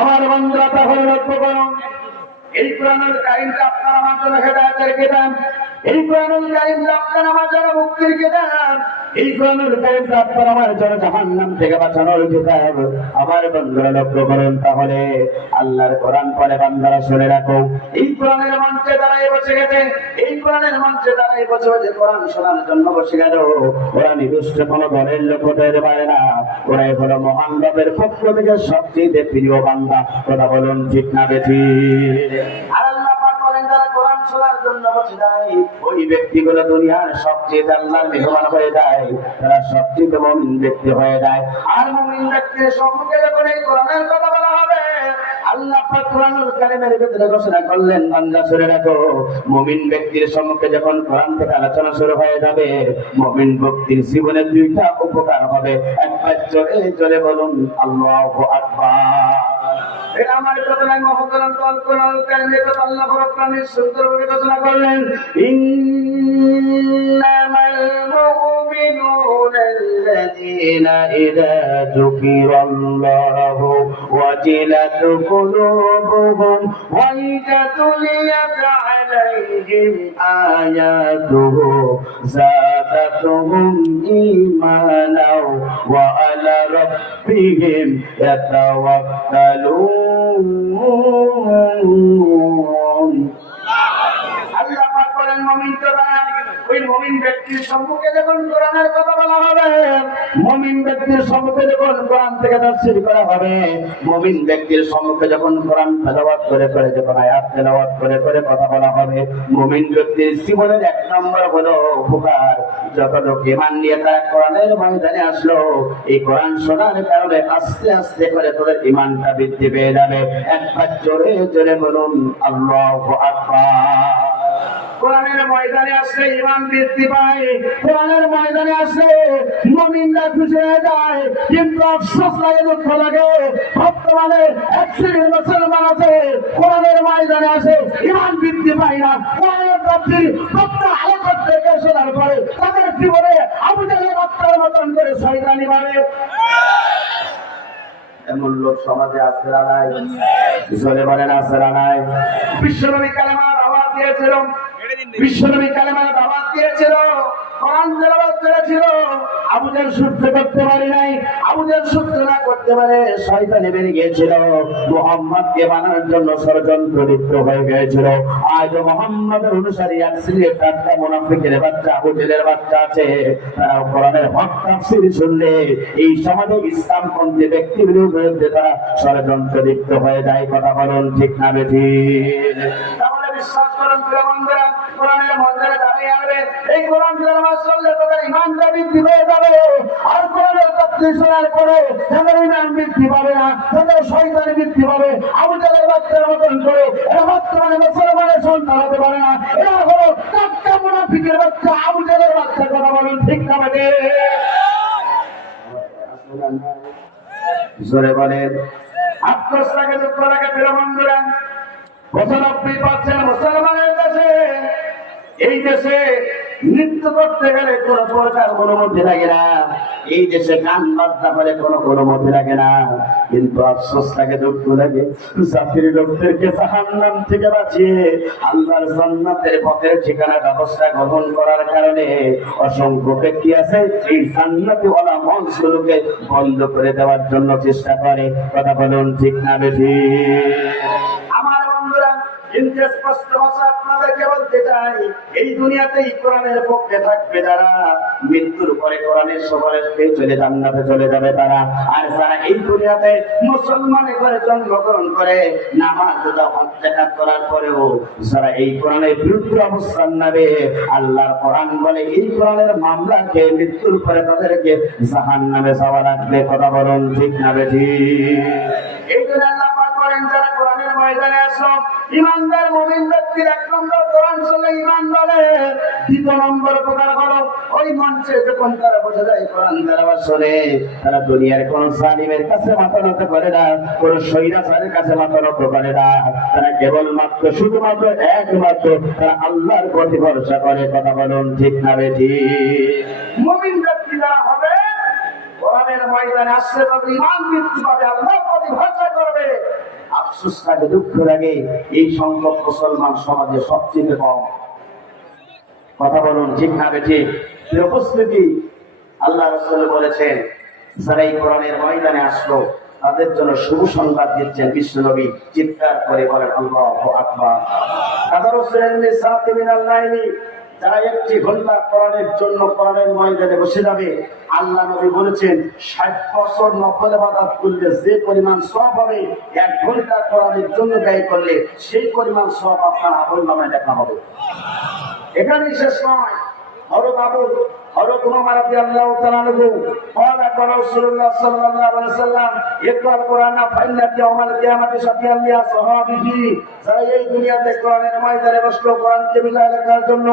আমার বন্ধুরা তাহলে লক্ষ্য করুন, এই কোরআনুল কারীমটা আপনার আমার জন্য হেদায়েতের কিতাব, এই কোরআনুল কারীমটা আপনার আমার জন্য মুক্তির কিতাব, এই কোরআনুল কারীমটা আপনার আমার জন্য জাহান্নাম থেকে বাঁচানোর কিতাব। আমার বন্ধুরা লক্ষ্য করুন, তাহলে আল্লাহর কোরআন পড়ে বান্দারা শুনে রাখো, এই কোরআনের মঞ্চে দাঁড়াই বসে গেছে, এই কোরআনের মঞ্চে দাঁড়াই বসে বসে কোরআন শোনার জন্য বসে গেল, ওরা নির্দিষ্ট কোনো ঘরের লোক হতে পারে না, ওরাই হলো মহান রবের পক্ষ থেকে সবচেয়ে প্রিয় বান্দা। কথা বলুন ঠিক না বেঠিক? আর আল্লাহ পাক বলেন, যারা কোরআন শোনার জন্য বসে যায় ওই ব্যক্তিগুলো দুনিয়ার সবচেয়ে আল্লাহর মেহমান হয়ে যায়, তারা সবচেয়ে মুমিন ব্যক্তি হয়ে যায়। আর মুমিন ব্যক্তির সম্মুখে যখন এই কোরআনের কথা বলা হবে, আল্লাহ পাক কোরআনুল কারীমের ভিতরে ঘোষণা করলেন, বান্দা শুনে রাখো, মুমিন ব্যক্তির সম্মুখে যখন কোরআন থেকে আলোচনা শুরু হয়ে যাবে, মুমিন ব্যক্তির জীবনে দুইটা উপকার হবে। একবার জোরে জোরে বলুন আল্লাহু আকবার। এটা আমার কথা নয়, মহতরম কোরআনুল কারীমের কথা আল্লাহ রাব্বুল আলামিন সুন্দরভাবে ঘোষণা করলেন, ইন্নামাল মুমিনুনা আল্লাযীনা ইযা যুকিরাল্লাহু ওয়াজিলাত কুলুবুহুম ওয়া ইযা তুলিয়াত আলাইহিম আয়াতুহু যাদাতুহুম ঈমানাও ওয়া আলা রাব্বিহিম ইয়াতাওয়াক্কালুন। আল্লাহ পাক বলেন, মুমিন তো ওই মুমিন ব্যক্তির সম্মুখে যখন কোরআনের কথা বলা হবে, মুমিন ব্যক্তির সম্মুখে যখন কোরআন থেকে তাফসীর করা হবে, মুমিন ব্যক্তির সম্মুখে যখন কোরআন তেলাওয়াত করে করে যখন আয়াত তেলাওয়াত করে করে কথা বলা হবে, মুমিন ব্যক্তির জীবনের এক নম্বর হলো উপকার। যত লোক ঈমান নিয়ে তারা কোরআনের ময়দানে আসলো, এই কোরআন শোনার কারণে আস্তে আস্তে করে তাদের ঈমানটা বৃদ্ধি পেয়ে যাবে। একবার জোরে জোরে বলুন আল্লাহু আকবার। কোরআনের ময়দানে আসলে ঈমান বৃদ্ধি পায়, কোরআনের ময়দানে আসলে মুমিনরা খুশি হয়ে যায়। কিন্তু আফসোস লাগে, দুঃখ লাগে, বর্তমানে এক শ্রেণীর মুসলমান আছে, কোরআনের ময়দানে আসে ঈমান বৃদ্ধি পায় না। কোরআনের তাফসীর প্রত্যেক আলোচনা থেকে শোনার পরে তাদের জীবনে আবু জাহেলের বাচ্চার মতন করে শয়তানি বাড়ে। এমন লোক সমাজে আছে না নাই? জোরে বলেন আছে না নাই? বিশ্বনবী কালেমার দাওয়াত দিয়েছিল, বিশ্বনবী কালেমার দাওয়াত দিয়েছিল, কোরআন তেলাওয়াত করেছিল। আবু জাহেল সহ্য করতে পারে নাই, আবু জাহেল সহ্য না করতে পারে শয়তানি বেরিয়ে গিয়েছিল, মুহাম্মদকে বানানোর জন্য ষড়যন্ত্র লিপ্ত হয়ে গিয়েছিল। আজ মুহাম্মদের অনুসারী এক শ্রেণীর টাটকা মুনাফিকের বাচ্চা, আবু জাহেলের বাচ্চা আছে, তারা কোরআনের হক তাফসীর শুনলে এই সমাজে ইসলামপন্থী ব্যক্তির বিরুদ্ধে তারা ষড়যন্ত্র লিপ্ত হয়ে যায়। কথা বলুন ঠিক না বেঠিক? তাহলে বিশ্বাস করুন প্রিয় বন্ধুরা, কোরআনের ময়দানে দাঁড়িয়ে আসবে, এই কোরআন তেলাওয়াত করলে তাদের ঈমানটা বৃদ্ধি হয়ে যাবে। আর কোরআনের তাফসীর শোনার পরে তাদের ঈমান বৃদ্ধি পাবে না, তাদের শয়তানি বৃদ্ধি পাবে। আবু জাহেলের বাচ্চার মতন করে এরা বর্তমানে মুসলমানের সন্তান হতে পারে না, এরা হলো টাটকা মুনাফিকের বাচ্চা, আবু জাহেলের বাচ্চা। কথা বলুন ঠিক না বেঠিক? জোরে বলেন। আফসোস লাগে, দুঃখ লাগে প্রিয় বন্ধুরা, 95% মুসলমানের দেশে, এই দেশে নৃত্য করতে গেলে কোনো প্রকার অনুমতি লাগে না, এই দেশে গান বাজনা করে কোনো অনুমতি লাগে না। কিন্তু আফসোস লাগে, দুঃখ লাগে, জাতির লোকদেরকে জাহান্নাম থেকে বাঁচিয়ে আল্লাহর জান্নাতের পথের ঠিকানা ব্যবস্থা গ্রহণ করার কারণে অসংখ্য ব্যক্তি আছে এই জান্নাতি ওয়ালা মঞ্চগুলোকে বন্ধ করে দেওয়ার জন্য চেষ্টা করে। কথা বলুন ঠিক না বেঠিক? আমার বন্ধুরা, কিন্তু স্পষ্ট ভাষা আপনাদেরকে বলতে চাই, এই দুনিয়াতেই কোরআনের পক্ষে থাকবে যারা, মৃত্যুর পরে কোরআনের সুপারিশ পেয়ে চলে জান্নাতে চলে যাবে তারা। আর যারা এই দুনিয়াতে মুসলমানের ঘরে জন্মগ্রহণ করে নামাজ রোজা হজ যাকাত করার পরেও যারা এই কোরআনের বিরুদ্ধে অবস্থান নেবে, আল্লাহর কোরআন বলে এই কোরআনের মামলাকে মৃত্যুর পরে তাদেরকে জাহান্নামে যাওয়া লাগবে। কথা বলুন ঠিক না বেঠিক? এই জন্য আল্লাহ পাক বলেন, যারা কোরআনের ময়দানে আসো, ইমানদার মুমিন ব্যক্তির এক নম্বর কোরআন শুনলে ঈমান বলে। দ্বিতীয় নম্বর প্রকার হলো ওই মঞ্চে যখন তারা বসে যায় কোরআন তেলাওয়াত শুনে, তারা দুনিয়ার কোন জালিমের কাছে মাথা নত করে না, কোন স্বৈরাচারের কাছে মাথা নত করে না, তারা কেবলমাত্র শুধুমাত্র একমাত্র তারা আল্লাহর প্রতি ভরসা করে। কথা বলুন ঠিক না বেঠিক? মুমিন ব্যক্তি যারা হবে, কোরআনের ময়দানে আসলে তাদের ঈমান বৃদ্ধি পাবে, আল্লাহর প্রতি ভরসা করবে, সুস্কাকে দুঃখ লাগে, এই সংখ্যক মুসলমান সমাজে সবচেয়ে কম। কথা বলুন ঠিক না বেঠিক? উপস্থিতি, আল্লাহ রাসূল বলেছেন যারা এই কোরআনের ময়দানে আসলো তাদের জন্য শুভ সংবাদ দিচ্ছেন বিশ্বনবী। চিৎকার করে বলেন আল্লাহু আকবার। যারা একটি ঘন্টা কোরআনের জন্য কোরআনের ময়দানে বসে যাবে, আল্লাহ নবী বলেছেন 60 বছর নফল ইবাদত করলে যে পরিমাণ সওয়াব হবে, 1 ঘন্টা কোরআনের জন্য ব্যয় করলে সেই পরিমাণ সওয়াব আপনার আমলনামায় লেখা হবে। এখানেই শেষ নয়। হযরত উমর রাদিয়াল্লাহু তাআলা আনহু قال قال رسول الله صلى الله عليه وسلم اقرأ القرآن فإن يوم القيامة شفيعا لأصحابه। যারা এই দুনিয়াতে কোরআনের ময়দানে বসলো কোরআনকে বিজয় লেখার জন্য,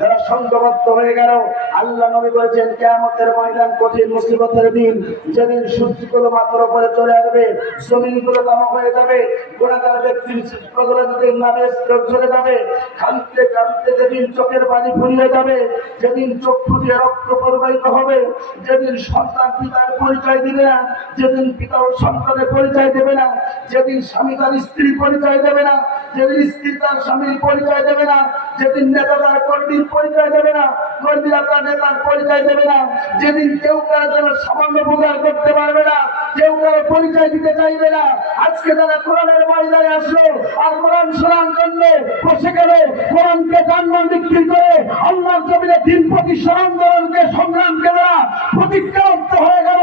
যারা সংঘবদ্ধ হয়ে গেল, আল্লাহ নবী বলেছেন কিয়ামতের ময়দান কঠিন মুসিবতের দিন, যেদিন সূর্যগুলো মাথার উপরে চলে আসবে, জমিনগুলো তামাক হয়ে যাবে, গুনাহগার ব্যক্তির চিত্রগুলো যেদিন নামে চলে যাবে, কাঁদতে কাঁদতে যেদিন চোখের পানি ফুরিয়ে যাবে, যেদিন চক্ষু দিয়ে রক্ত প্রবাহিত হবে, যেদিন সন্তান পিতার পরিচয় দিবে না, যেদিন পিতা ও সন্তানের পরিচয় দেবে না, যেদিন স্বামী তার স্ত্রীর পরিচয় দেবে না, যেদিন স্ত্রী তার স্বামীর পরিচয় দেবে না, যেদিন নেতা তার কর্মীর পরিচয় দেবে না, কর্মীরা তার নেতার পরিচয় দেবে না, যেদিন কেউ কারো জন্য সামান্য উপকার করতে পারবে না, কেউ কারো পরিচয় দিতে চাইবে না। আজকে তারা কোরআনের ময়দানে আসলো আর কোরআন শোনার জন্য বসে গেল, কোরআনকে জানমান বিক্রি করে আল্লাহর জমিনে দিন প্রতিষ্ঠা আন্দোলনকে সংগ্রামকে তারা প্রতিজ্ঞাবদ্ধ হয়ে গেল।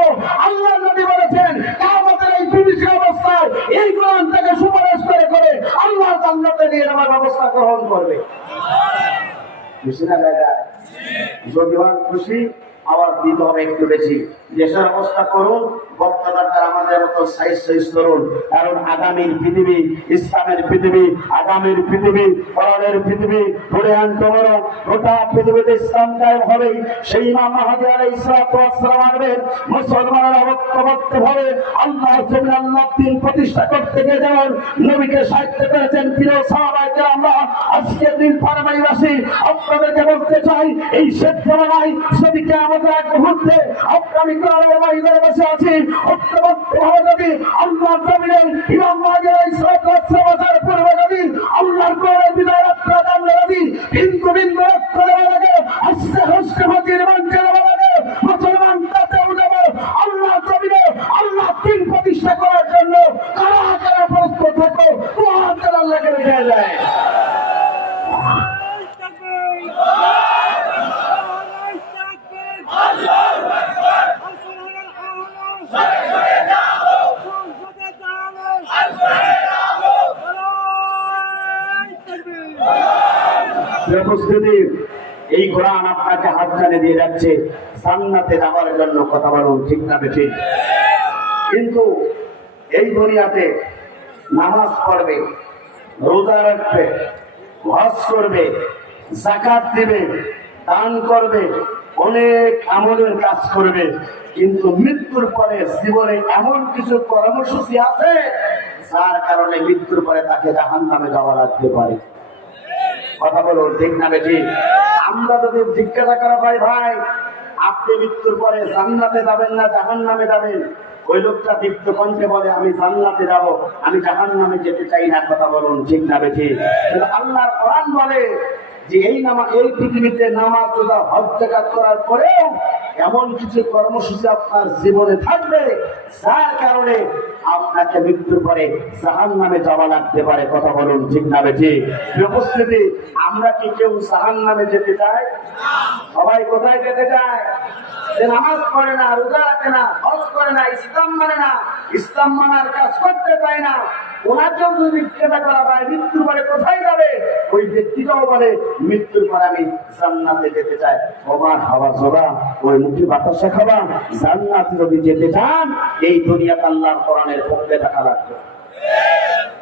আল্লাহ নবী বলেছেন কিয়ামতের এই বিভীষিকা অবস্থায় এই কোরআন থেকে সুপারিশ করে আল্লাহ জান্নাতে নিয়ে যাওয়ার ব্যবস্থা গ্রহণ করবে। খুশি না দাদা? যদি হন খুশি, আওয়াজ দিতে হবে একটু বেশি। দেশের অবস্থা করুন, বক্তাদার আমাদের মতো সাইজ করুন, কারণ আগামীর পৃথিবী ইসলামের পৃথিবী, আগামীর পৃথিবী কোরআনের পৃথিবী। ধরে আনতে বড় গোটা পৃথিবীতে ইসলাম কায়েম হবে। সেই ইমাম মাহদী আলাইহিস সালাতু ওয়াস সালাম আসবেন, মুসলমানরা ঐক্যবদ্ধ ভাবে আল্লাহর জমিনে আল্লাহর দ্বীন প্রতিষ্ঠা করতে গিয়ে যেমন নবীকে সাহায্য করেছেন প্রিয় সাহাবায়ে কেরামরা, আজকের দিন ফারমাইবাসী আপনাদেরকে বলতে চাই, এই শেখ জামানায় যদি কিয়ামতের এক মুহূর্তে আমি কোরআনের ময়দানে বসে আছি, ঐক্যবদ্ধভাবে যদি আল্লাহর জমিনে ইমাম মাহদী আলাইহিস সালাতু ওয়াস সালামের পূর্বে যদি আল্লাহর কোরআনের বিদায় রক্ষা আমরা যদি হিন্দু বিন্দু রক্ষা দেওয়া লাগে, আস্তে হস্তে মতির মঞ্চে দেওয়া লাগে, মুসলমান তাতে উঠাবো আল্লাহর জমিনে আল্লাহ দিন প্রতিষ্ঠা করার জন্য কারা কারা প্রস্তুত থাকো, তোমাদের আল্লাহকে দেখা যায়। এই কোরআন আপনাকে হাত জানিয়ে দিয়ে যাচ্ছে জান্নাতে যাওয়ার জন্য। কথা বলুন ঠিক না বেঠিক? কিন্তু এই দুনিয়াতে নামাজ পড়বে, রোজা রাখবে, হজ করবে, যাকাত দিবে, দান করবে, অনেক আমলের কাজ করবে, কিন্তু মৃত্যুর পরে জীবনে এমন কিছু কর্মসূচি আছে যার কারণে মৃত্যুর পরে তাকে জাহান্নামে যাওয়া লাগতে পারে। কথা বলুন ঠিক না বেঠিক? আমরা যদি জিজ্ঞাসা করা হয়, ভাই আপনি মৃত্যুর পরে জান্নাতে যাবেন না জাহান্নামে যাবেন, ওই লোকটা দীপ্ত কণ্ঠে বলে আমি জান্নাতে যাব, আমি জাহান্নামে যেতে চাই না। কথা বলুন ঠিক না বেঠিক? আল্লাহর কোরআন বলে যে এই পৃথিবীতে নামাজ রোজা হজ যাকাত করার পরেও এমন কিছু কর্মসূচি আপনার জীবনে থাকবে যার কারণে আপনাকে মৃত্যুর পরে জাহান্নামে যাওয়া লাগতে পারে। কথা বলুন ঠিক না বেঠিক? উপস্থিতি, আমরা কি কেউ জাহান্নামে যেতে চাই? সবাই কোথায় যেতে চায়? যে নামাজ পড়ে না, রোজা রাখে না, হজ করে না, ইসলাম মানে না, ইসলাম মানার কাজ করতে চায় না, ওনাকেও যদি জিজ্ঞাসা করা হয় মৃত্যুর পরে কোথায় যাবে, ওই ব্যক্তিটাও বলে মৃত্যুর পরে আমি জান্নাতে যেতে চাই। ওমান হাওয়া জোড়া ওই মুখে বাতাসা খাওয়া, জান্নাতে যদি যেতে চান এই দুনিয়াতে আল্লাহর কোরআনের পক্ষে থাকা লাগবে।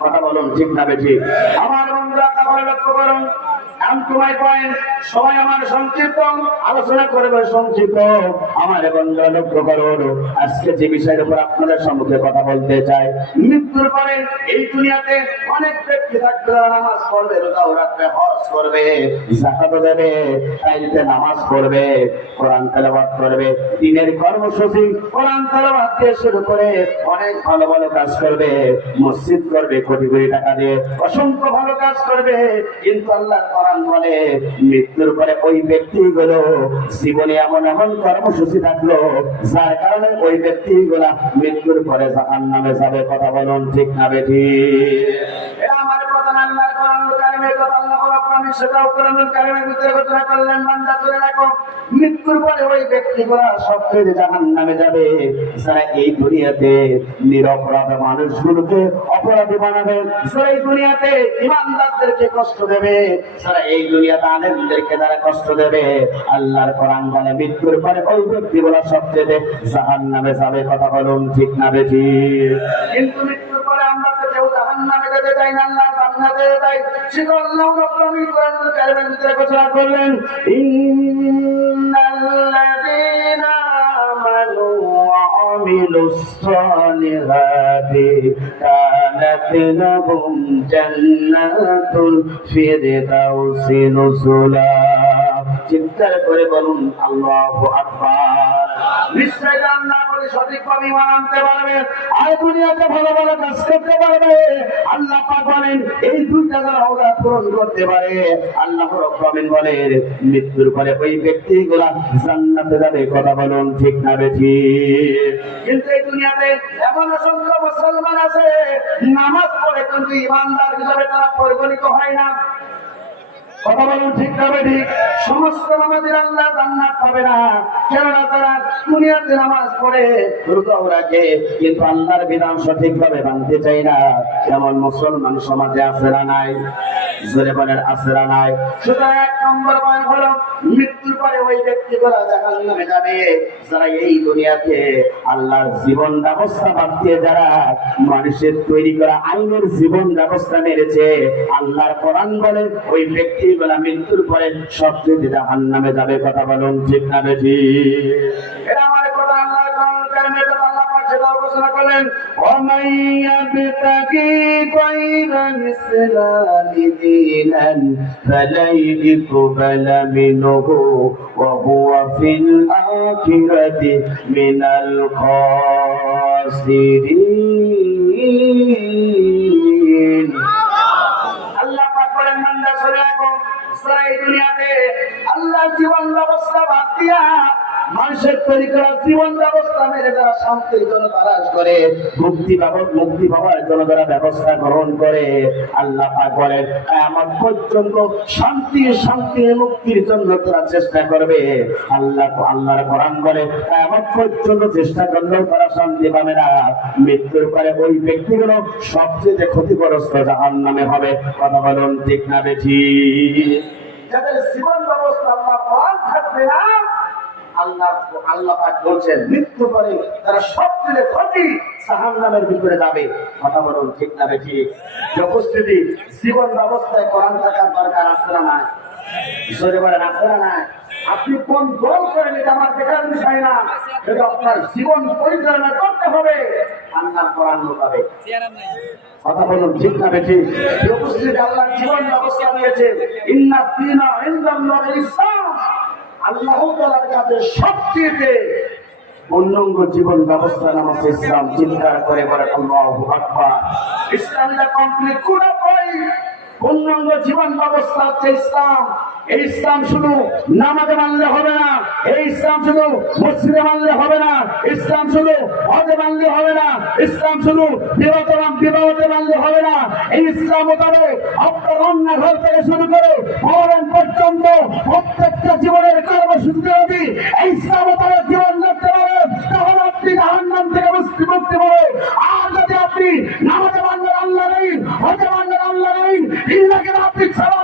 কথা বলুন ঠিক না বেঠিক? আমার বন্ধুরা তাহলে লক্ষ্য করুন, তোমায় পয়েন্ট সবাই আমার সংক্ষিপ্ত আলোচনা করবে সংক্ষিপ্ত। আমার বন্ধু লক্ষ্য করুন, আজকে যে বিষয়ের উপর আপনাদের সম্মুখে কথা বলতে চাই, মৃত্যুর পরে এই দুনিয়াতে অনেক ব্যক্তি থাকবে, নামাজ পড়বে, রোজা রাখবে, হজ করবে, যাকাত দেবে, তাইতে নামাজ পড়বে, কোরআন তেলাওয়াত করবে, দিনের কর্মসূচি কোরআন তেলাওয়াত দিয়ে শুরু করে অনেক ভালো ভালো কাজ করবে, মসজিদ করবে কোটি কোটি টাকা দিয়ে, অসংখ্য ভালো কাজ করবে। কিন্তু আল্লাহ কোরআন বলে মৃত্যুর পরে ওই ব্যক্তিগুলো জীবনে এমন এমন কর্মসূচি থাকলো যার কারণে ওই ব্যক্তিগুলা মৃত্যুর পরে জাহান্নামে যাবে। কথা বলুন ঠিক না বেঠিক? এটা আমার কথা না, আল্লাহ কোরআনুল কারীমের কথা। আল্লাহ রাব্বুল আলামিন সেটাও কোরআনুল কারীমের ভিতরে ঘোষণা করলেন, বান্দা শুনে রাখো, মৃত্যুর পরে ওই ব্যক্তিগুলা সবচেয়ে জাহান্নামে যাবে যারা এই দুনিয়াতে নিরপরাধ মানুষগুলোকে অপরাধী বানাবে, যারা এই দুনিয়াতে ইমানদারদেরকে কষ্ট দেবে, যারা এই দুনিয়াতে আলেমদেরকে তারা কষ্ট দেবে। আল্লাহর কোরআন বলে মৃত্যুর পরে ওই ব্যক্তিগুলা সবচেয়ে জাহান্নামে যাবে। কথা বলুন ঠিক না বেঠিক? কিন্তু মৃত্যুর পরে আমরা তো কেউ জাহান্নামে যেতে চাই না, আল্লাহ জান্নাতে যেতে চাই। সেটা আল্লাহ রাব্বুল আলামিন কোরআনুল কারীমের ভিতরে ঘোষণা করলেন, ইন্নাল্লাযীনা আমানু ওয়া আমিলুস সালিহাতি কানাত লাহুম জান্নাতুল ফিরদাউসি নুজুলা। চিন্তা করে বলুন আল্লাহু আকবার। নিশ্চয় জান্নাত বলে সঠিকভাবে ঈমান আনতে পারবে আর দুনিয়াতে ভালো ভালো কাজ করতে পারবে। আল্লাহ পাক বলেন এই দুইটা যারা ওয়াদা পূরণ করতে পারে, আল্লাহ রাব্বুল আলামিন বলেন মৃত্যুর পরে ওই ব্যক্তিগুলা জান্নাতে যাবে। কথা বলুন ঠিক না বেঠিক? কিন্তু এই দুনিয়াতে এমন অসংখ্য মুসলমান আছে নামাজ পড়ে কিন্তু ঈমানদার হিসাবে তারা পরিগণিত হয় না। কথা বলুন ঠিক না বেঠিক? সমস্ত নামাজের আল্লাহ জান্নাত পাবে না, কেননা তারা দুনিয়াতে নামাজ পড়ে, রোজাও রাখে, কিন্তু আল্লাহর বিধান সঠিকভাবে মানতে চায় না। এমন মুসলমান সমাজে আছে না নাই? জোরে বলেন আছে না নাই? সুতরাং এক নম্বর পয়েন্ট হলো মৃত্যুর পরে ওই ব্যক্তিগুলো জাহান্নামে যাবে যারা এই দুনিয়াতে আল্লাহর জীবন ব্যবস্থা বাদ দিয়ে যারা মানুষের তৈরি করা আইনের জীবন ব্যবস্থা মেরেছে। আল্লাহর কোরআন বলে ওই ব্যক্তি মৃত্যুর পরে সবচেয়ে জাহান্নামে যাবে। কথা বলুন ঠিক না বেঠিক? এটা আমার কথা, আল্লাহর কোরআনুল কারীমের কথা। আল্লাহ পাক সেটাও ঘোষণা করলেন, ওয়ামান ইয়াবতাগি গায়রাল ইসলামি দীনান ফালাই ইকবালা মিনহু ওয়া হুয়া ফিল আখিরাতি মিনাল খাসিরিন। আল্লাহ পাক বলেন বান্দা শুনে রাখো, যারা এই দুনিয়াতে আল্লাহর জীবন ব্যবস্থা বাদ দিয়া মানুষের তৈরি করা জীবন ব্যবস্থা মেরে যারা শান্তির জন্য তালাশ করে, মুক্তি পাওয়ার জন্য যারা ব্যবস্থা গ্রহণ করে, আল্লাহ পাক বলেন কিয়ামত পর্যন্ত শান্তি মুক্তির জন্য তারা চেষ্টা করবে। আল্লাহর কোরআন বলে কিয়ামত পর্যন্ত চেষ্টা করলেও তারা শান্তি পাবে না। মৃত্যুর পরে ওই ব্যক্তিগুলো সবচেয়ে ক্ষতিগ্রস্ত জাহান্নামে হবে। কথা বলুন ঠিক না বেঠিক? যাদের জীবন ব্যবস্থা আল্লাহ কোরআন থাকবে না, আল্লাহ পাক বলছেন মৃত্যু পরে তারা সবচেয়ে ক্ষতি জাহান্নামের ভিতরে যাবে। কথা বলুন ঠিক না বেঠিক? উপস্থিতি জীবন ব্যবস্থায় কোরআন থাকার দরকার আছে না নাই? জোরে বলেন আছে না নাই? আপনি কোন দল করেন এটা আমার দেখার বিষয় না, এটা আপনার জীবন পরিচালনা করতে হবে আল্লাহর কোরআন মোতাবেক। কথা বলুন ঠিক না বেঠিক? উপস্থিতি আল্লাহ জীবন ব্যবস্থা দিয়েছে, ইন্না দীনা ইনদাল্লাহিল ইসলাম। আল্লাহ তাআলার কাছে সবচেয়ে পূর্ণাঙ্গ জীবন ব্যবস্থা নাম হচ্ছে ইসলাম। চিৎকার করে বলেন আল্লাহু আকবার। ইসলামটা কমপ্লিট করে পাই, পূর্ণাঙ্গ জীবন ব্যবস্থা হচ্ছে ইসলাম। এই ইসলাম শুধু নামাজে মানলে হবে না, এই ইসলাম শুধু মসজিদে মানলে হবে না, ইসলাম শুধু হজে মানলে হবে না, ইসলাম শুধু বিবাহতে মানলে হবে না। এই ইসলাম মোতাবেক আপনার রান্নাঘর থেকে শুরু করে মরণ পর্যন্ত প্রত্যেকটা জীবনের কর্মসূচি যদি এই ইসলাম মোতাবেক জীবন করতে পারেন, তাহলে আপনি জাহান্নাম থেকে মুক্তি পাবেন। আর যদি আপনি নামাজে মানলেন আল্লাহ নেই, হজে মানলেন আল্লাহ নেই, ইল্লাকে আপনি ছাড়া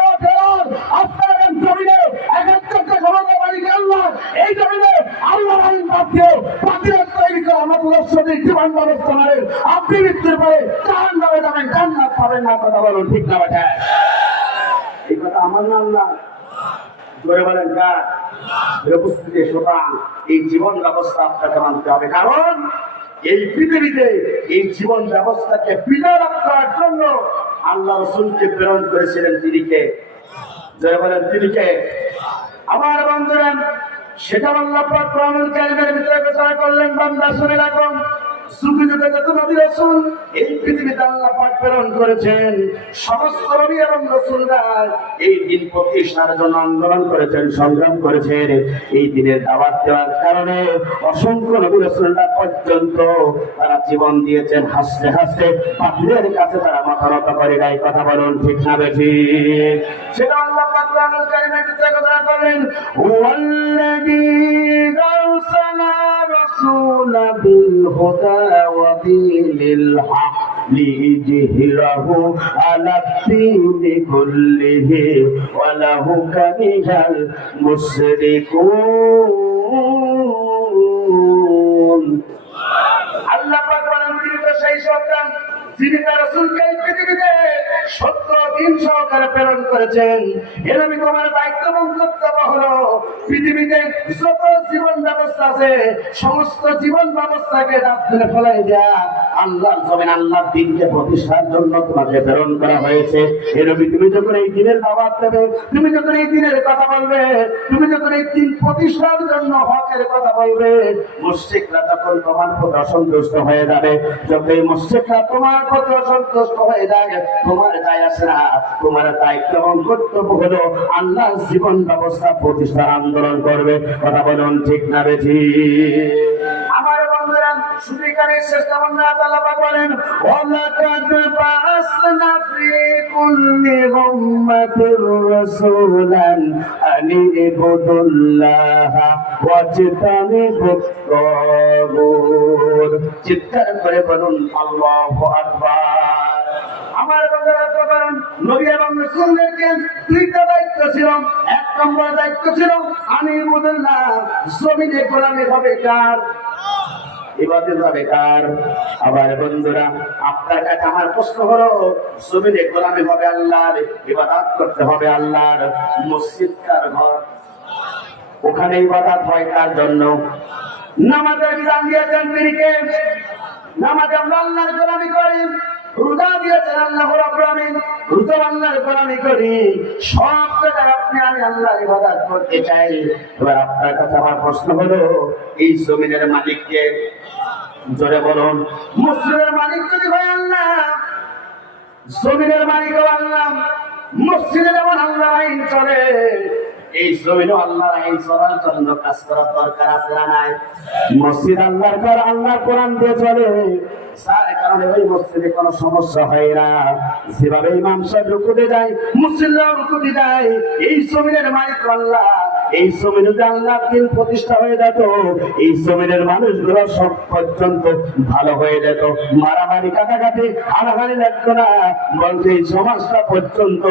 আপনার জমিনে একাত্তরটা ক্ষমতা মালিক আল্লাহ, এই জমিনে আল্লাহ আইন বাদ দিয়ে বাতিল তৈরি করে আমাদের সঠিক জীবন ব্যবস্থা মানেন, আপনি মৃত্যুর পরে জাহান্নামে যাবেন, জান্নাত পাবেন না। কথা বলুন ঠিক না বেঠিক? এই কথা আমার না আল্লাহ জোরে বলেন কার? উপস্থিতি। সুতরাং এই জীবন ব্যবস্থা আপনাকে মানতে হবে, কারণ এই পৃথিবীতে এই জীবন ব্যবস্থাকে বিধারক করার জন্য আল্লাহ রাসূলকে প্রেরণ করেছিলেন। তিনি কে? জোরে বলেন তিনি কে? আমার বন্ধুরা, সেটা আল্লাহ পাক কোরআনুল কারীমের ভিতরে ঘোষণা করলেন, বান্দা শুনে রাখো, যুগে যুগে যত নবী রাসূল এই পৃথিবীতে আল্লাহ পাক প্রেরণ করেছেন, সমস্ত নবী এবং রাসূলরা এই দিন প্রতিষ্ঠার জন্য আন্দোলন করেছেন, সংগ্রাম করেছেন। এই দিনের দাওয়াত দেওয়ার কারণে অসংখ্য নবী রাসূলরা পর্যন্ত তারা জীবন দিয়েছেন। হাসতে হাসতে পাখিদের কাছে তারা মাথা নত করে নাই। কথা বলুন ঠিক না বেঠিক? সেটা আল্লাহ পাক কোরআনুল কারীমের ভিতরে ঘোষণা করলেন, ওয়াল্লাযী আরসালা রাসূলা বিল হুদা ودين الحق ليظهره على الدين كله ولو كره المشركون। আল্লাহ পাক বলেন, তিনি তো সেই সত্তা যিনি তার রাসূলকে এই পৃথিবীতে সত্য দিন সহকারে প্রেরণ করেছেন। এরকমই তোমার দায়িত্ব এবং কর্তব্য হলো পৃথিবীতে যত জীবন ব্যবস্থা আছে সমস্ত জীবন ব্যবস্থাকে ডাস্টবিনে ফেলাই দেয়া। আল্লাহর জমিন আল্লাহর দ্বীনকে প্রতিষ্ঠার জন্য তোমাকে প্রেরণ করা হয়েছে। এরকমই তুমি যখন এই দ্বীনের দাওয়াত দেবে, তুমি যখন এই দ্বীনের কথা বলবে, তুমি যখন এই দ্বীন প্রতিষ্ঠার জন্য হকের কথা বলবে, মুশরিকরা তখন তোমার প্রতি অসন্তুষ্ট হয়ে যাবে। যখন এই মুশরিকরা তোমার প্রতি অসন্তুষ্ট হয়ে যায়, তোমার যায় আসে না। তোমার দায়িত্ব এবং কর্তব্য হলো আল্লাহর জীবন ব্যবস্থা প্রতিষ্ঠার আন্দোলন করবে। কথা বলুন ঠিক না বেঠিক? আমার বন্ধুরা, শুধু এখানে শেষ তেমন না। আল্লাহ পাক বলেন, ওয়ালাকাদ বাআসনা ফি কুল্লি উম্মাতির রাসূলান আনি ইবুদুল্লাহা ওয়াজতানিবুত তাগুত। চিৎকার করে বলুন আল্লাহু আকবার। আমার বন্ধুরা, কারণ নবী এবং রাসূলদেরকে দুইটা দায়িত্ব ছিল। এক নম্বর দায়িত্ব ছিল আনি ইবুদুল্লাহ, জমিনে গোলামি হবে কার? ইবাদত হবে কার? আমার বন্ধুরা, আপনার কাছে আমার প্রশ্ন হলো, জমিনে গোলামি হবে আল্লাহর, ইবাদত করতে হবে আল্লাহর। মসজিদ কার ঘর? ওখানে ইবাদত হয় কার জন্য? নামাজের বিধান দিয়েছেন তিনি কে? নামাজে আমরা আল্লাহর গোলামি করি। রোজা দিয়েছেন আল্লাহ রাব্বুল আলামিন, রোজা আল্লাহর গোলামি করি। সব জায়গায় আপনি আমি আল্লাহর ইবাদত করতে চাই। এবার আপনার কাছে আমার প্রশ্ন হলো, এই জমিনের মালিক কে? জোরে বলুন। মসজিদের মালিক যদি হয় আল্লাহ, জমিনের মালিক আল্লাহ, মসজিদে যেমন আল্লাহর আইন চলে, এই জমিনও আল্লাহর আইন চলার জন্য কাজ করার দরকার আছে না নাই? মসজিদ আল্লাহর ঘর, আল্লাহর কোরআন দিয়ে চলে, যার কারণে ওই মসজিদে কোনো সমস্যা হয় না। যেভাবে ইমাম সাহেব রুকুতে যায়, মুসল্লিরাও রুকুতে যায়। এই জমিনের মালিক আল্লাহ। এই জমিনে আল্লাহর দ্বীন প্রতিষ্ঠা হয়ে যেত, এই জমিনের মানুষগুলো সব পর্যন্ত ভালো হয়ে যেত। মারামারি কাটাকাটি হানাহানি লাগতো না, বলছে এই সমাজটা পর্যন্ত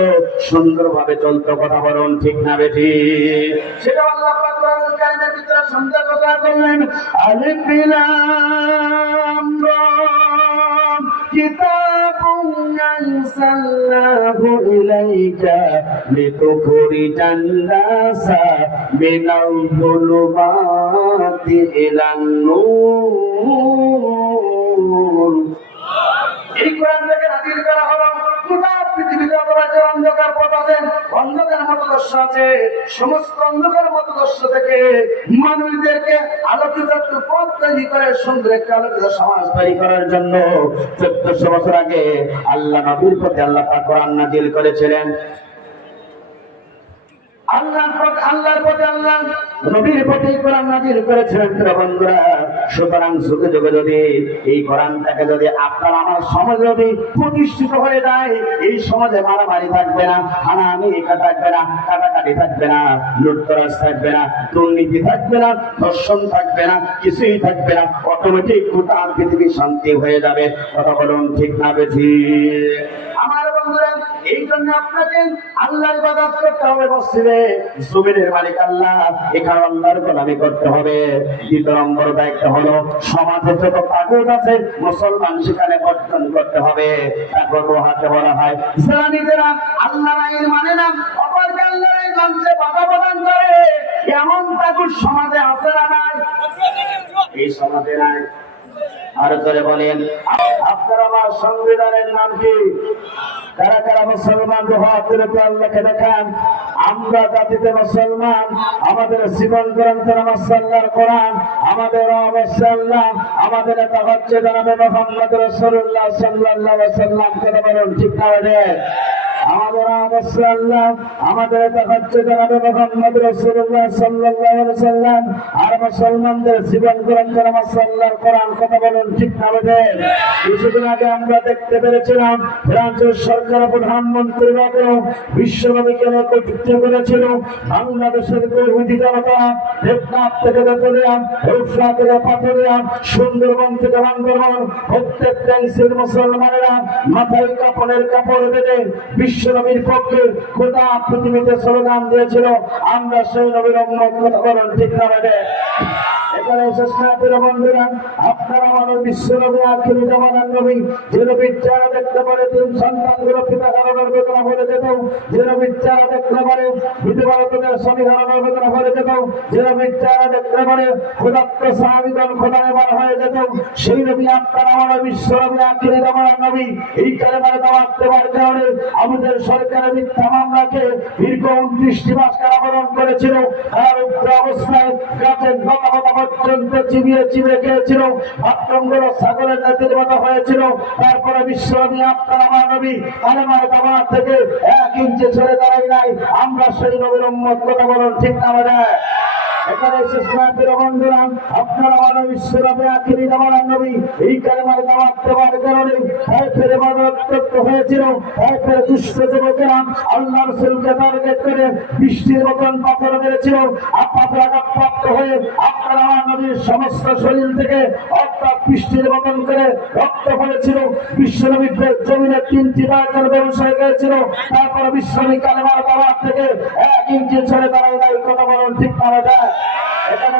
সুন্দরভাবে চলতো। কথা বলুন ঠিক না বেঠিক? সেটা আল্লাহ পাক কোরআনুল কারীমের ভিতরে সুন্দর কথা বললেন, আলিফ লাম রা কিতাবুন আনসালনাহু ইলাইকা লিতুখরিজান নাসা মিনাল যুলুমাতি ইলান নূর। এই কোরআন থেকে নাযিল করা হলো গোটা পৃথিবীতে অপরাধের অন্ধকার পথ আছে, অন্ধকার মতদর্শ আছে। সমস্ত অন্ধকার মতদর্শ থেকে মানুষদেরকে আলোকিত পথ তৈরি করে সুন্দর একটা আলোকিত সমাজ তৈরি করার জন্য 1400 বছর আগে আল্লাহ নবীর প্রতি আল্লাহ পাক কোরআন নাযিল করেছিলেন। আল্লাহর প্রতি আল্লাহ নবীর প্রতি কোরআন নাযিল করেছিলেন। বন্ধুরা, সুতরাং যুগে যুগে যদি এই কোরআনটাকে যদি আপনার আমার সমাজ যদি প্রতিষ্ঠিত হয়ে যায়, এই সমাজে মারামারি থাকবে না, হানাহানি থাকবে না, কাটাকাটি থাকবে না, লুটতরাজ থাকবে না, দুর্নীতি থাকবে না, ধর্ষণ থাকবে না, কিছুই থাকবে না। অটোমেটিক গোটা পৃথিবী শান্তি হয়ে যাবে। কথা বলুন ঠিক না বেঠিক? আমার বন্ধুরা, এই জন্য আপনাকে আল্লাহর ইবাদত করতে হবে মসজিদে। জমিনের মালিক আল্লাহ, এখানে আল্লাহর গোলামি করতে হবে। দ্বিতীয় নম্বর দায়িত্ব হলো সমাজে যত তাগুত আছে মুসলমান সেখানে বর্জন করতে হবে। তারপর হাতে বলা হয় যারা নিজেরা আল্লাহর আইন মানে না, অপরকে আল্লাহর আইন মানতে বাধা প্রদান করে, এমন তাগুত সমাজে আছে না নাই? এই সমাজে নাই। আর করে বলেন আপনার আমার সংবিধানের নাম কি? কারা কারা মুসলমান আল্লাহকে দেখান। আমরা জাতিতে মুসলমান, আমাদের জীবন গ্রন্থ আল্লাহর কোরআন, আমাদের অবশ্যই আল্লাহ, আমাদের নেতা হচ্ছে জনাবে মুহাম্মদ রাসূলুল্লাহ সাল্লাল্লাহু আলাইহি ওয়াসাল্লাম। কথা বলুন ঠিক না? আমাদের অবশ্যই আল্লাহ, আমাদের নেতা হচ্ছে জনাবে মুহাম্মদ রাসূলুল্লাহ সাল্লাল্লাহু আলাইহি ওয়াসাল্লাম। আর মুসলমানদের জীবন গ্রন্থ আল্লাহর কোরআন। কথা বলুন ঠিক না? কিছুদিন আগে আমরা দেখতে পেরেছিলাম ফ্রান্সের সরকার প্রধানমন্ত্রী বিশ্বব্যাপী কর্তৃত্ব করেছিল বাংলাদেশের তৌহিদি জনতা দেবনাথ থেকে তেতুলিয়া, রূপসা থেকে পাথুরিয়া, সুন্দরবন থেকে বান্দরবন প্রত্যেক ট্যাংসির মুসলমানেরা মাথায় কাপড়ের কাপড় বেঁধে বিশ্বনবীর পক্ষে গোটা পৃথিবীতে স্লোগান দিয়েছিল আমরা সেই নবীর উম্মত। কথা বলুন ঠিক না? এখানে বন্ধুরা, আপনারা আমাদের বিশ্বনবী আখিরি জামানার নবী, যে নবীর চেহারা দেখতে পারে তিন সন্তানগুলো পিতা হারানোর বেদনা ভরে যেত, যে নবীর চেহারা দেখতে পারে বিধবাদের স্বামী হারানোর বেদনা ভরে যেত, যে নবীর চেহারা দেখতে পারে ক্ষুধার্ত সাহাবীগণ ক্ষুধায় মারা হয়ে যেত, সেই নবী আপনারা আমাদের বিশ্বনবী আখিরি জামানার নবী। এই কালেমার দাওয়াত দেওয়ার কারণে আমাদের সরকারের মিথ্যা মামলাকে দীর্ঘ 29টি মাস কারাবরণ করেছিল। কারারুদ্ধ অবস্থায় গাছের লতা পর্যন্ত চিবিয়ে চিবিয়ে খেয়েছিল, বাথরুমগুলো ছাগলের জাতির মতো হয়েছিল। তারপরে বিশ্বনবী আপনার আমার নবী কালেমার দাওয়াত থেকে 1 ইঞ্চি ছেড়ে দাঁড়াই নাই। আমরা সেই নবীর উম্মত। কথা বলুন ঠিক না? এখানে বন্ধুরা, আপনারা আমাদের বিশ্বনবী আখিরি জামানার নবী। এই কালেমার দাওয়াত দেওয়ার কারণে তায়েফের ইবাদত হয়েছিল। তায়েফের দুষ্ট যুবকেরা আল্লাহর রাসূলকে টার্গেট করে বৃষ্টির মতন পাথর মেরেছিল। প্রাপ্ত হয়ে আপনারা আমার নবীর সমস্ত শরীর থেকে অর্থাৎ বৃষ্টির মতন করে রক্ত পড়েছিল। বিশ্বনবীর জমিনে 3টি বায়তার ব্যবসায় গিয়েছিল। তারপরে বিশ্বনবী কালেমার দাওয়াত থেকে 1 ইঞ্চি ছেড়ে দাঁড়ায় নাই। কথা বলুন ঠিক না? এখানে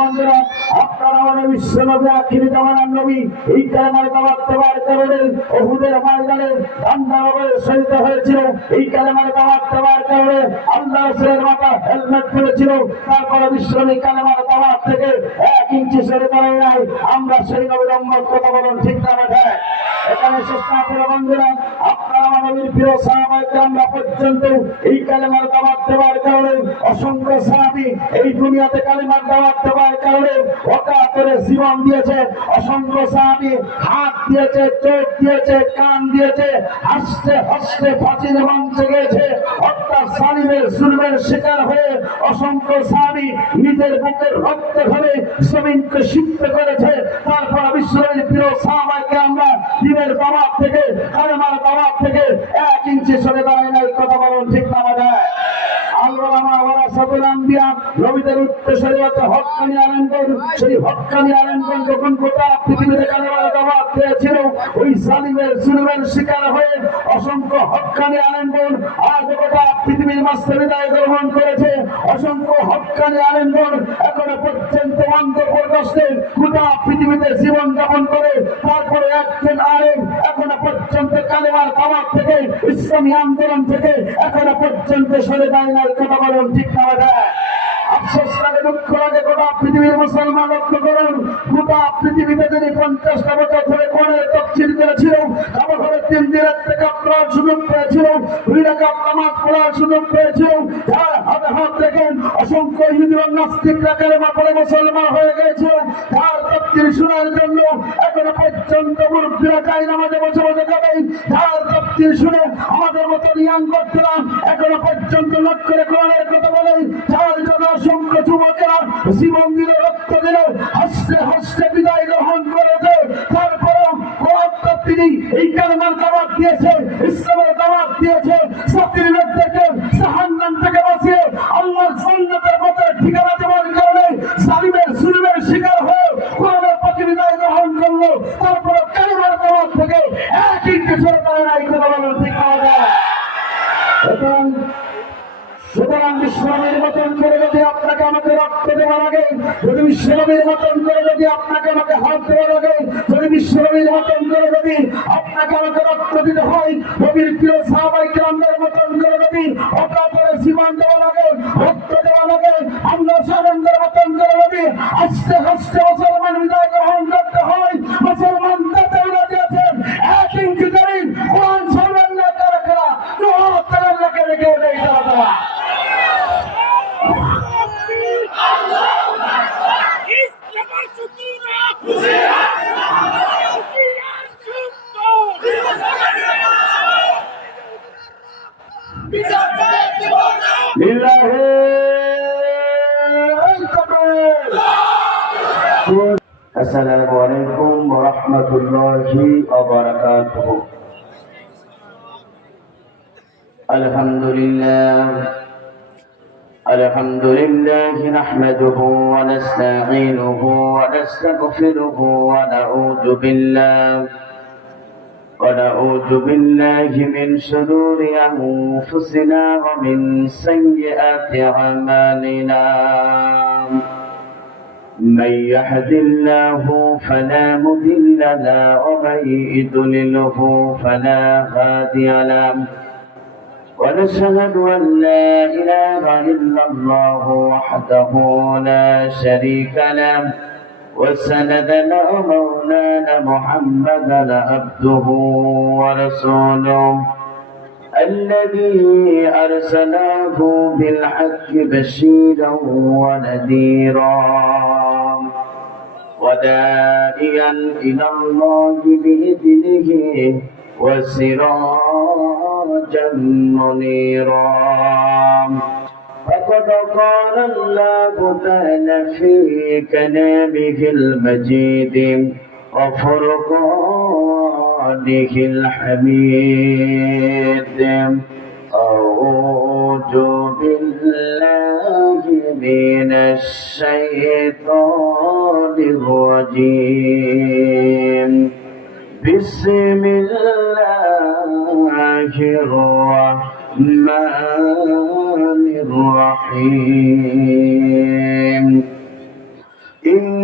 বন্ধুরা, আপনারা আমাদের বিশ্বনবী আখিরি জামানার নবী। এই কালেমার দাওয়াত দেওয়ার কারণে উহুদের ময়দানে ধান্দাভাবে শহীদ হয়েছিল। এই কালেমার দাওয়াত দেওয়ার কারণে আল্লাহ রাসূলের মাথা হেলমেট পরেছিল। তারপরে বিশ্বনবী কালেমার দাওয়াত থেকে 1 ইঞ্চি সরে দাঁড়ায় নাই। আমরা সেই নবীর উম্মত। কথা বলুন ঠিক না? এখানে বন্ধুরা, আপনারা আমাদের প্রিয় সাহাবায়ে কেরামরা পর্যন্ত এই কালেমার দাওয়াত দেওয়ার কারণে অসংখ্য সাহাবী এই দুনিয়াতে কালেমার দাওয়াত দেওয়ার কারণে অকাতরে জীবন দিয়েছে। অসংখ্য সাহাবী হাত দিয়েছে, চোখ দিয়েছে, কান দিয়েছে, হাসতে হাসতে ফাঁসির মঞ্চে গেছে। অর্থাৎ জালিমের জুলমের শিকার হয়ে অসংখ্য সাহাবী নিজের বুকের রক্ত ঢেলে জমিনকে সিক্ত করেছে। তারপর বিশ্বের প্রিয় সাহাবায়ে কেরামরা দিনের দাওয়াত থেকে কালেমার দাওয়াত থেকে 1 ইঞ্চি সরে দাঁড়ায় নাই। কথা বলুন ঠিক না? নবীদের উত্তরসূরি হক্কানি আলেমগণ, সেই হক্কানি আলেমগণ যখন গোটা পৃথিবীতে কালেমার দাওয়াত দিয়েছিল, ওই জালিমের জুলমের শিকার হয়ে অসংখ্য হক্কানি আলেমগণ আজ গোটা পৃথিবীর মাঝে বিদায় গ্রহণ করেছে। অসংখ্য হক্কানি আলেমগণ এখনো পর্যন্ত অন্ধপ্রদেশে গোটা পৃথিবীতে জীবন যাপন করে। তারপরে একজন আলেম এখনো পর্যন্ত কালেমার দাওয়াত থেকে, ইসলামী আন্দোলন থেকে এখনো পর্যন্ত সরে যায় নাই। কথা বলুন ঠিক না? আফসোস লাগে, দুঃখ লাগে। গোটা পৃথিবীর মুসলমান লক্ষ্য করুন, গোটা পৃথিবীতে যদি 50টা বছর ধরে কোরআনের তাফসীর করেছিল, আমার ঘরে 3 দিনের থেকে পড়ার সুযোগ পেয়েছিল, 2 রাকাত নামাজ পড়ার সুযোগ পেয়েছিল, যার হাতে হাত রেখে অসংখ্য ইহুদি ও নাস্তিকরা কালেমা পড়ে মুসলমান হয়ে গিয়েছিল, যার তাফসীর শোনার জন্য এখনো পর্যন্ত মুরব্বীরা যায় নামাজে বসে বসে যাবেন, যার তাফসীর শুনে আমাদের মতো ইয়াং করতেরা এখনো পর্যন্ত লক্ষ করে কোরআনের কথা বলে, যার জন্য অসংখ্য যুবকেরা জীবন দিল, রক্ত দিল, হাসতে হাসতে বিদায় গ্রহণ করেছে। তারপরেও তিনি এই কালেমার দাওয়াত দিয়েছে, ইসলামের দাওয়াত দিয়েছে, জাতির লোকদেরকে জাহান্নাম থেকে বাঁচিয়ে আল্লাহর জান্নাতের পথে ঠিকানা দেওয়ার কারণে জালিমের জুলমের শিকার হয়ে কোরআনের পথে বিদায় গ্রহণ করলো। তারপরে কালেমার দাওয়াত থেকে 1 ইঞ্চি সরে দাঁড়ায় নাই। কথা বলুন ঠিক না? করে যদি আপনাকে আমাকে রক্ত দেওয়া লাগে, যদি বিশ্বনবীর মতন করে যদি আপনাকে আমাকে হাত দেওয়া লাগে, যদি বিশ্বনবীর মতন করে যদি আপনাকে আমাকে রক্ত দিতে হয়, নবীর প্রিয় সাহাবায়ে কেরামদের মতন করে যদি অকাতরে জীবন দেওয়া লাগে, রক্ত দেওয়া লাগে, আমরা সারেন্দ্রের মতন করে যদি আস্তে আস্তে মুসলমান বিদায় গ্রহণ করতে হয়, মুসলমান তাতে দিয়েছেন 1 ইঞ্চি জমিন কোরআন সরবেন না কারা কারা আল্লাহকে রেখে দেয় তারা আসসালামু আলাইকুম ওয়া রাহমাতুল্লাহি ওয়া বারাকাতুহু। আলহামদুলিল্লাহ নাহমাদুহু ওয়া নাস্তাঈনুহু ওয়া নাস্তাগফিরুহু ওয়া নাউযু বিল্লাহি মিন শুরুরি আনফুসিনা ওয়া মিন সাইয়্যাতি আমালিনা। من يهد الله فلا مضل له ومن يضلله فلا هادي له ونشهد أن لا إله إلا الله وحده لا شريك له وسند له مولانا محمدا عبده ورسوله الذي أرسله بالحق بشيرا ونذيرا وداعيا إلى الله بإذنه وسراجا منيرا. فقد قال الله تعالى في كلامه المجيد وفرقانه الحميد. أعوذ بالله من الشيطان الرجيم. بسم الله الرحمن الرحيم. إن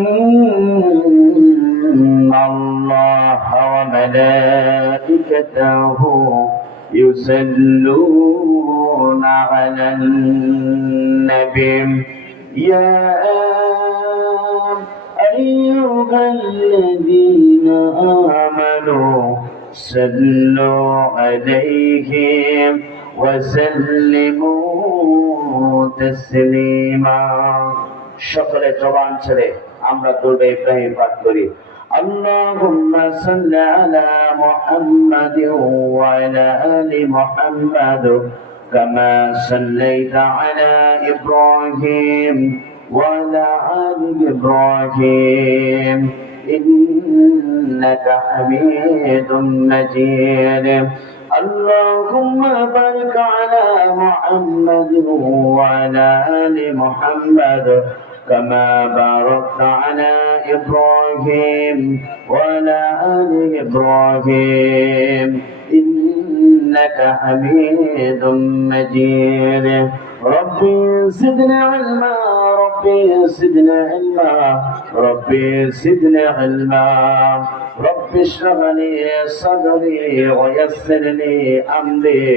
الله وملائكته يصلون على النبي يا أيها الذين آمنوا صلوا عليه وسلموا تسليما. সকলে জবান ছেড়ে আমরা দরুদ ইব্রাহিম পাঠ করি। اللهم صل على محمد وعلى آل محمد كما صليت على إبراهيم وعلى آل إبراهيم إنك حميد مجيد. اللهم بارك على محمد وعلى آل محمد كما باركت على إبراهيم وعلى آل إبراهيم إنك حميد مجيد. ربي زدنا علما ربي زدنا علما ربي زدنا علما. رب اشرح لي صدري ويسر لي أمري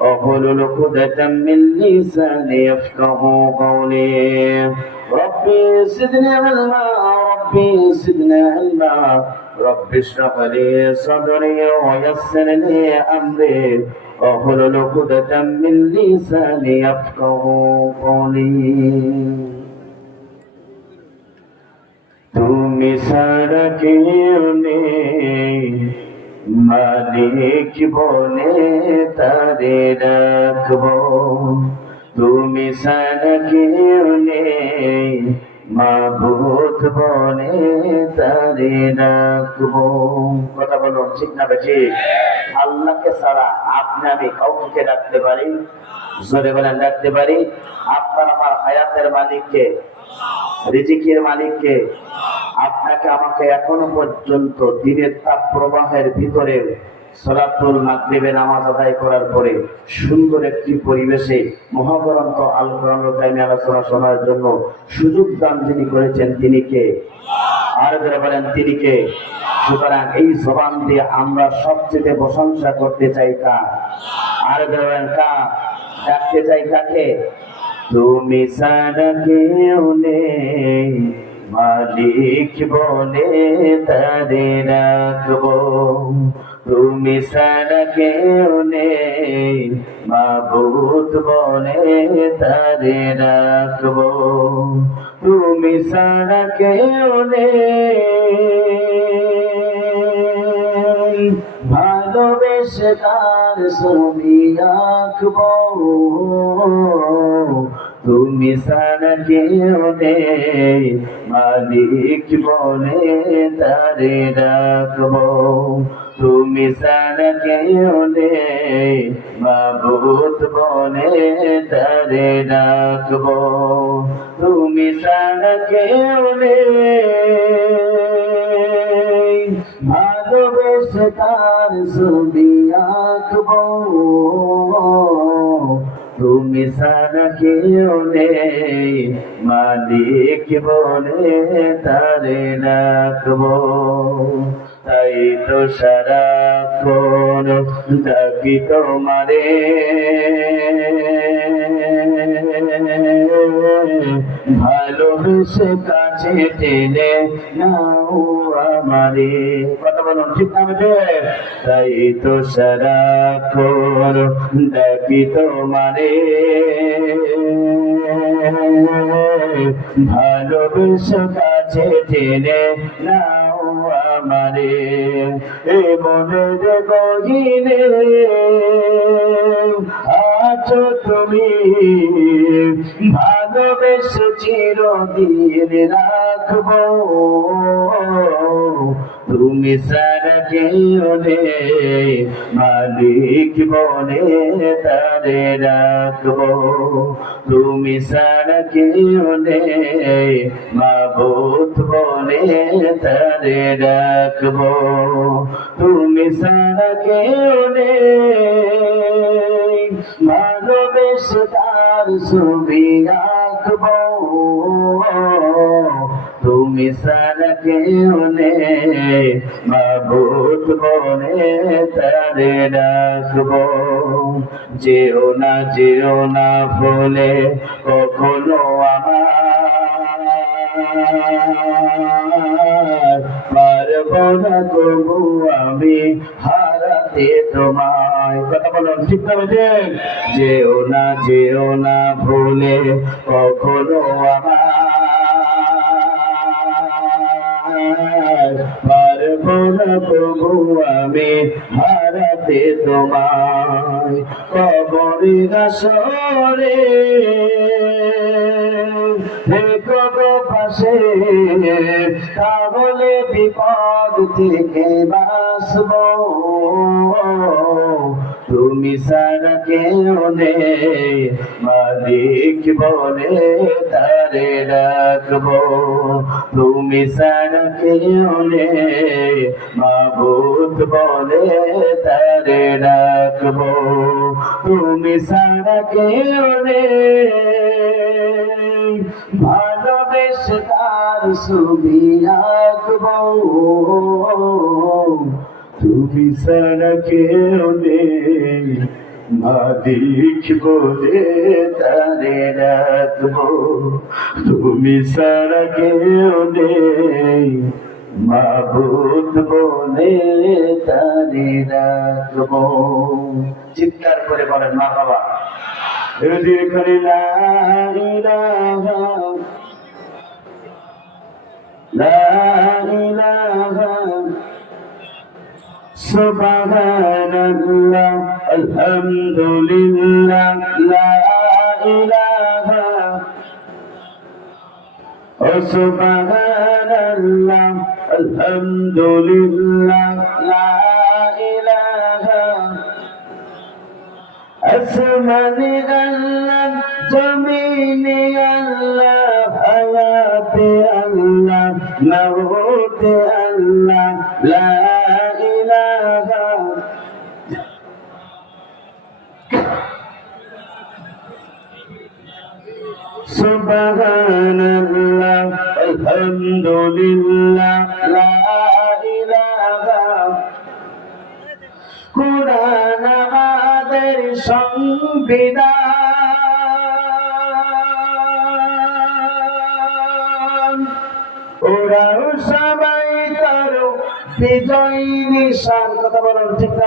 واحلل عقدة من لساني يفقهوا قولي. ربي زدنا علما ربي زدنا علما رب اشرح لي صدري ويسر لي أمري واحلل عقدة من لساني يفقهوا قولي. তুমি ছাড়া কেউ নেই মালিক বলে তারে রাখবো। তুমি ছাড়া কেউ নেই মাবুদ বলে তারে রাখবো। কথা বলুন ঠিক না বেশি? আল্লাহকে ছাড়া আপনি আমি কাউকে রাখতে পারি? জোরে বলেন রাখতে পারি? আপনার আমার হায়াতের মালিককে, রিজিকের মালিককে। আপনাকে আমাকে এখনো পর্যন্ত দিনের তাপ প্রবাহের ভিতরে সালাতুল মাগরিবের নামাজ আদায় করার পরে সুন্দর একটি পরিবেশে মহাগ্রন্থ আল কোরআনুল কারীম আলোচনা শোনার জন্য সুযোগ দান যিনি করেছেন তিনি কে? আর যারা বলেন তিনি কে? সুতরাং এই জবান দিয়ে আমরা সবচেয়ে প্রশংসা করতে চাই কার? আর যারা বলেন কার? ডাকতে চাই কাকে? তুমি ছাড়া কেউ নেই, মালিক বলে তারে রাখবো। তুমি ছাড়া কেউ নেই, মাবুদ বলে তারে রাখবো। তুমি ছাড়া কেউ নেই, ভালোবেসে তার ছবি আঁকবো। তুমি ছাড়া কেউ নেই, মালিক বলে তারে রাখবো। তুমি ছাড়া কেউ নেই, মাবুদ বলে তারে রাখবো। তুমি ছাড়া কেউ নেই, ভালোবেসে তার ছবি আঁকবো। তুমি ছাড়া কেউ নেই, মালিক বলে তারে রাখবো। তাই তো সারাক্ষণ ডাকি তোমারে, ভালোবেসে কাছে টেনে নাও আমারে। কথা বলুন ঠিক না? তাই তো সারাক্ষণ ডাকি তোমারে, ভালোবেসে কাছে টেনে নাও আমারে। এ মনের গহীনে আছো তুমি, ভালোবেসে চিরদিন রাখবো। তুমি ছাড়া কেউ নেই, মালিক বলে তারে রাখবো। তুমি ছাড়া কেউ নেই, মাবুদ বলে তারে রাখবো। তুমি ছাড়া কেউ নেই, ভালোবেসে তার ছবি আঁকবো। তুমি ছাড়া কেউ নেই, মাবুদ বলে তারে রাখবো। যেও না ভুলে কখনো আমার, পারবো না তবু আমি হারাতে তোমায়। কথা বলুন ঠিক না? যেও না ভুলে কখনো আমার, পারবো না তবু আমি হারাতে তোমায়। কবরের আসরে থেকো গো পাশে, তাহলে বিপদ থেকে বাঁচবো। তুমি ছাড়া কেউ নেই, মালিক বলে তারে রাখবো। তুমি ছাড়া কেউ নেই, মাবুদ বলে তারে রাখবো। তুমি ছাড়া কেউ নেই, ভালোবেসে তার ছবি আঁকবো। তুমি ছাড়া কেউ নেই, মালিক বলে তারে রাখবো। তুমি ছাড়া কেউ নেই, মাবুদ বলে তারে রাখবো। চিৎকার করে বলেন মা বাবা। লা ইলাহা সুবহানাল্লাহ আলহামদুলিল্লাহ লা ইলাহা সুবহানাল্লাহ আলহামদুলিল্লাহ লা ইলাহা। আসমানে আল্লাহ, জমিনে আল্লাহ, হায়াতে আল্লাহ, মাউতে আল্লাহ, লা ইলাহা সুবহানাল্লাহ আলহামদুলিল্লাহ লা ইলাহা কুরআন আমাদের সংবিধান ওরাও সবাই তার বিজয় নিশান কথা বলার ঠিক না